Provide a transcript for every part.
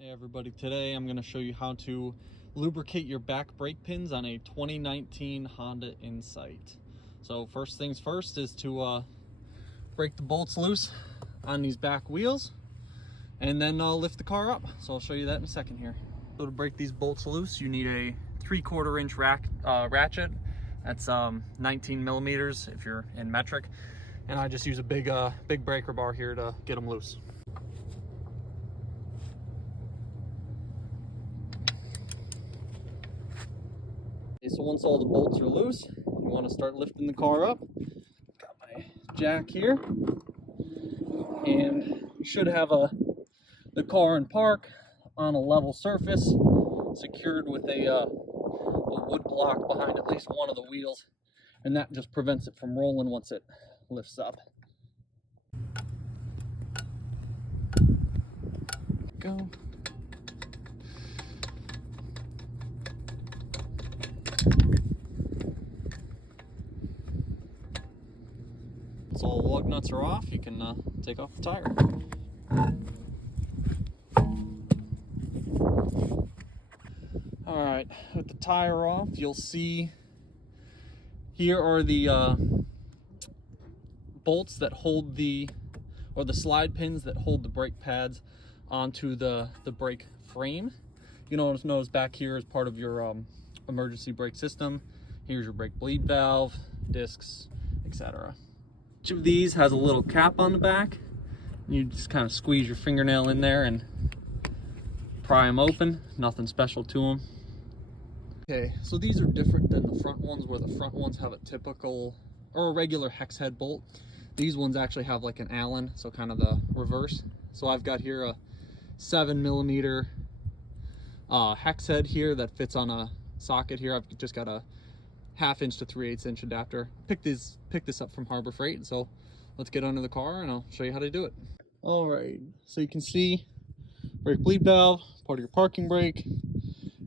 Hey everybody, today I'm going to show you how to lubricate your back brake pins on a 2019 Honda Insight. So first things first is to break the bolts loose on these back wheels and then lift the car up. So I'll show you that in a second here. So to break these bolts loose, you need a 3/4 inch ratchet. That's 19 millimeters if you're in metric. And I just use a big breaker bar here to get them loose. So once all the bolts are loose, you want to start lifting the car up. Got my jack here, and you should have the car in park on a level surface, secured with a wood block behind at least one of the wheels, and that just prevents it from rolling once it lifts up. Go. Once all the lug nuts are off, you can take off the tire. Alright, with the tire off, you'll see here are the bolts that hold the slide pins that hold the brake pads onto the brake frame. You notice back here is part of your emergency brake system. Here's your brake bleed valve, discs, etc. Each of these has a little cap on the back. You just kind of squeeze your fingernail in there and pry them open. Nothing special to them. Okay, so these are different than the front ones, where the front ones have a typical or a regular hex head bolt. These ones actually have like an Allen, so kind of the reverse. So I've got here a 7 millimeter hex head here that fits on a socket here. I've just got a 1/2 inch to 3/8 inch adapter. Picked this up from Harbor Freight. So let's get under the car and I'll show you how to do it. All right, so you can see brake bleed valve, part of your parking brake,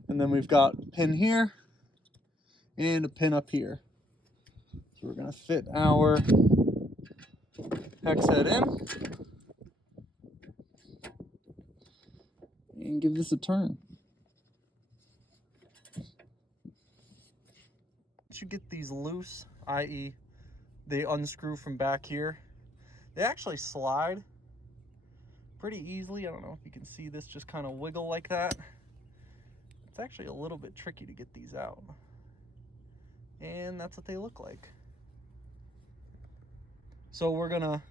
and then we've got a pin here and a pin up here. So we're gonna fit our hex head in and give this a turn. Once you get these loose, i.e. they unscrew from back here, they actually slide pretty easily. I don't know if you can see this just kind of wiggle like that. It's actually a little bit tricky to get these out. And that's what they look like. So we're gonna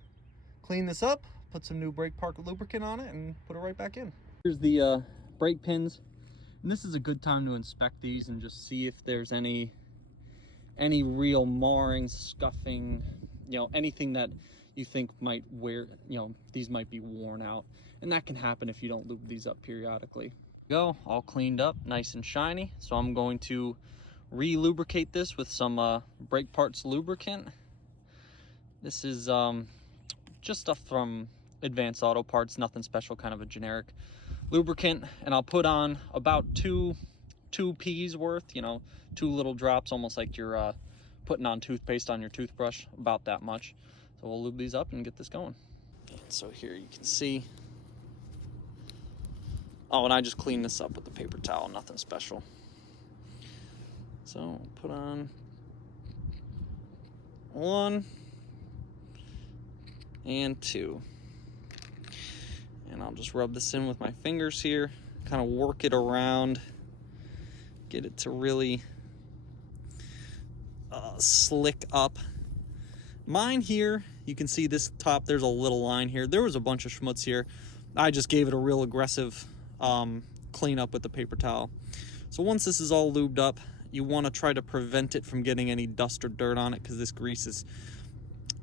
clean this up, put some new brake park lubricant on it, and put it right back in. Here's the brake pins. And this is a good time to inspect these and just see if there's any real marring, scuffing, anything that you think might wear, these might be worn out. And that can happen if you don't lube these up periodically. Go, all cleaned up, nice and shiny. So I'm going to re-lubricate this with some brake parts lubricant. This is just stuff from Advanced Auto Parts, nothing special, kind of a generic lubricant. And I'll put on about two P's worth, 2 little drops, almost like you're putting on toothpaste on your toothbrush, about that much. So we'll lube these up and get this going. And so here you can see. Oh, and I just cleaned this up with the paper towel, nothing special. So put on 1 and 2. And I'll just rub this in with my fingers here, kind of work it around, get it to really slick up. Mine here, you can see this top, there's a little line here. There was a bunch of schmutz here. I just gave it a real aggressive clean up with the paper towel. So once this is all lubed up, you want to try to prevent it from getting any dust or dirt on it, because this grease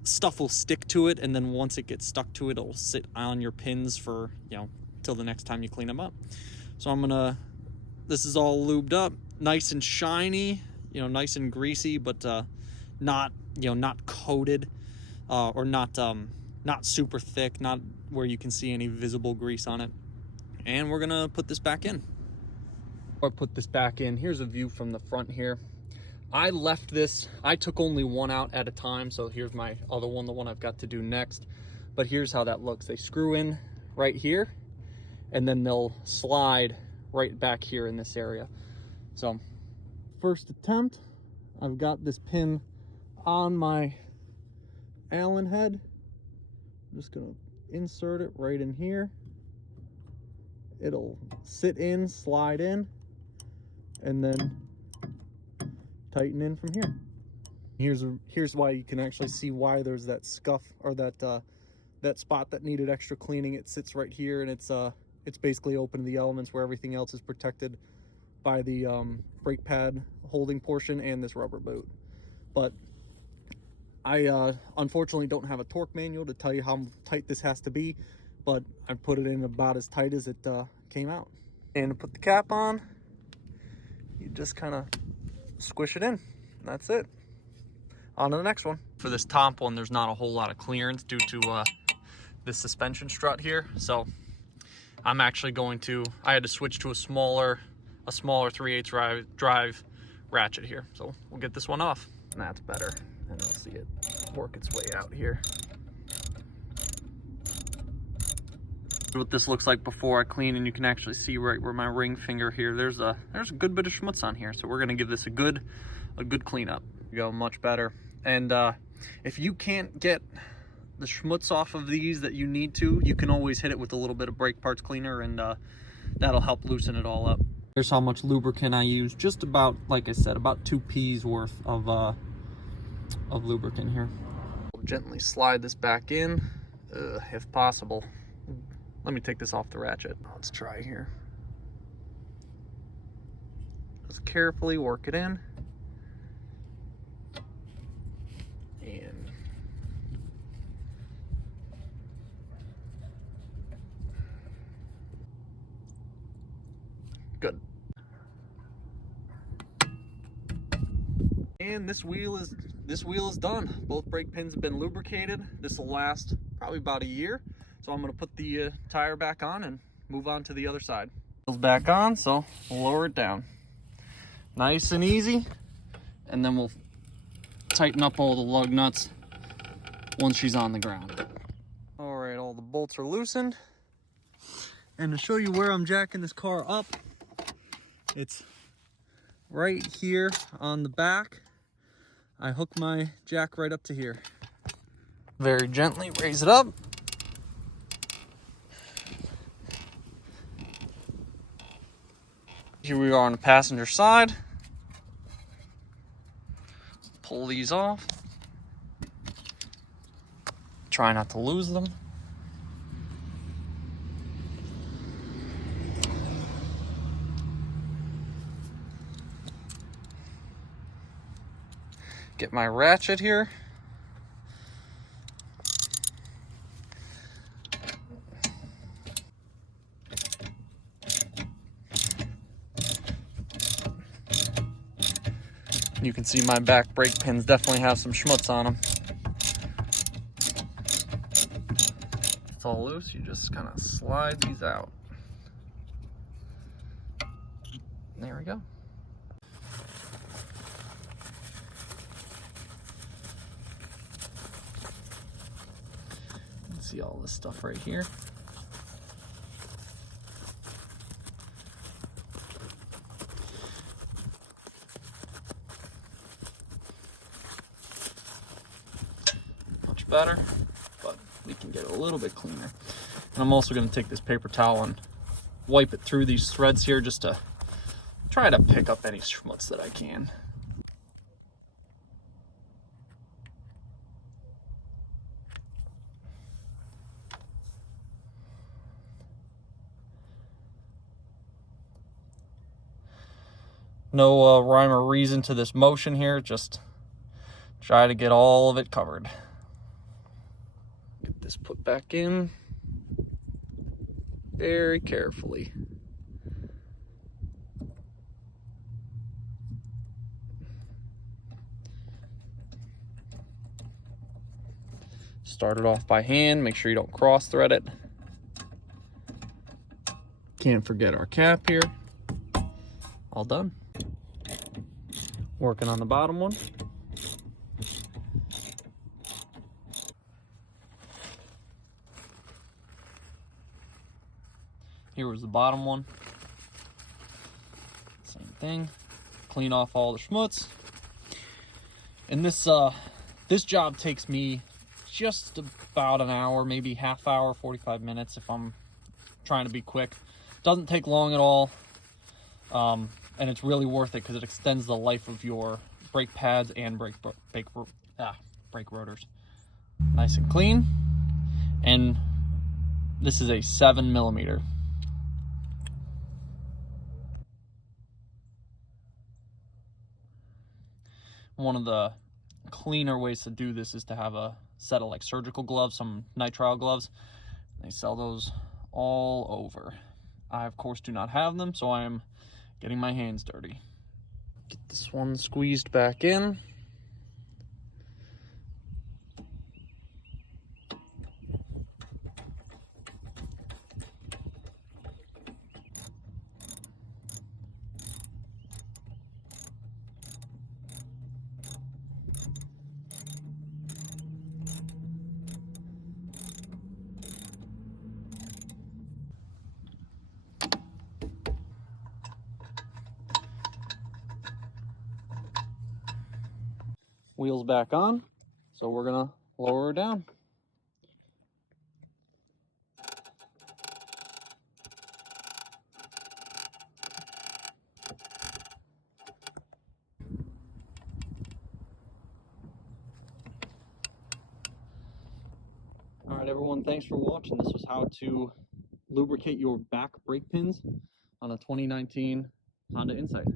stuff will stick to it, and then once it gets stuck to it, it'll sit on your pins for till the next time you clean them up. So this is all lubed up, nice and shiny, nice and greasy, but not coated or not super thick, not where you can see any visible grease on it. And we're gonna put this back in. Here's a view from the front here. I left this, I took only one out at a time, so here's my other one, the one I've got to do next. But here's how that looks. They screw in right here, and then they'll slide right back here in this area. So first attempt, I've got this pin on my Allen head. I'm just gonna insert it right in here. It'll sit in, slide in, and then tighten in from here. Here's why you can actually see why there's that scuff, or that spot that needed extra cleaning. It sits right here, and it's basically open to the elements, where everything else is protected by the brake pad holding portion and this rubber boot. But I unfortunately don't have a torque manual to tell you how tight this has to be, but I put it in about as tight as it came out. And to put the cap on, you just kind of squish it in. That's it. On to the next one. For this top one, there's not a whole lot of clearance due to this suspension strut here. So I'm actually I had to switch to a smaller 3/8 drive ratchet here. So we'll get this one off. And that's better. And you'll see it work its way out here. What this looks like before I clean, and you can actually see right where my ring finger here, there's a good bit of schmutz on here. So we're gonna give this a good cleanup. Go much better. And if you can't get the schmutz off of these that you need to, you can always hit it with a little bit of brake parts cleaner, and that'll help loosen it all up. Here's how much lubricant I use. Just about, like I said, about 2 P's worth of lubricant here. We'll gently slide this back in, if possible. Let me take this off the ratchet. Let's try here. Just carefully work it in. And good. And this wheel is done. Both brake pins have been lubricated. This will last probably about a year. So I'm going to put the tire back on and move on to the other side. Wheels back on, so we'll lower it down. Nice and easy. And then we'll tighten up all the lug nuts once she's on the ground. All right, all the bolts are loosened. And to show you where I'm jacking this car up, it's right here on the back. I hook my jack right up to here. Very gently raise it up. Here we are on the passenger side. Pull these off. Try not to lose them. Get my ratchet here. You can see my back brake pins definitely have some schmutz on them. It's all loose, you just kind of slide these out. There we go. You can see all this stuff right here. Better, but we can get it a little bit cleaner. And I'm also going to take this paper towel and wipe it through these threads here, just to try to pick up any schmutz that I can. No rhyme or reason to this motion here, just try to get all of it covered. Get this put back in very carefully. Start it off by hand, make sure you don't cross thread it. Can't forget our cap here. All done. Working on the bottom one. Here was the bottom one. Same thing. Clean off all the schmutz. And this job takes me just about an hour, maybe half hour, 45 minutes if I'm trying to be quick. Doesn't take long at all. And it's really worth it because it extends the life of your brake pads and brake rotors. Nice and clean. And this is a 7mm. One of the cleaner ways to do this is to have a set of like surgical gloves, some nitrile gloves. They sell those all over. I of course do not have them, so I am getting my hands dirty. Get this one squeezed back in. Wheels back on, so we're gonna lower her down. All right, everyone, thanks for watching. This was how to lubricate your back brake pins on a 2019 Honda Insight.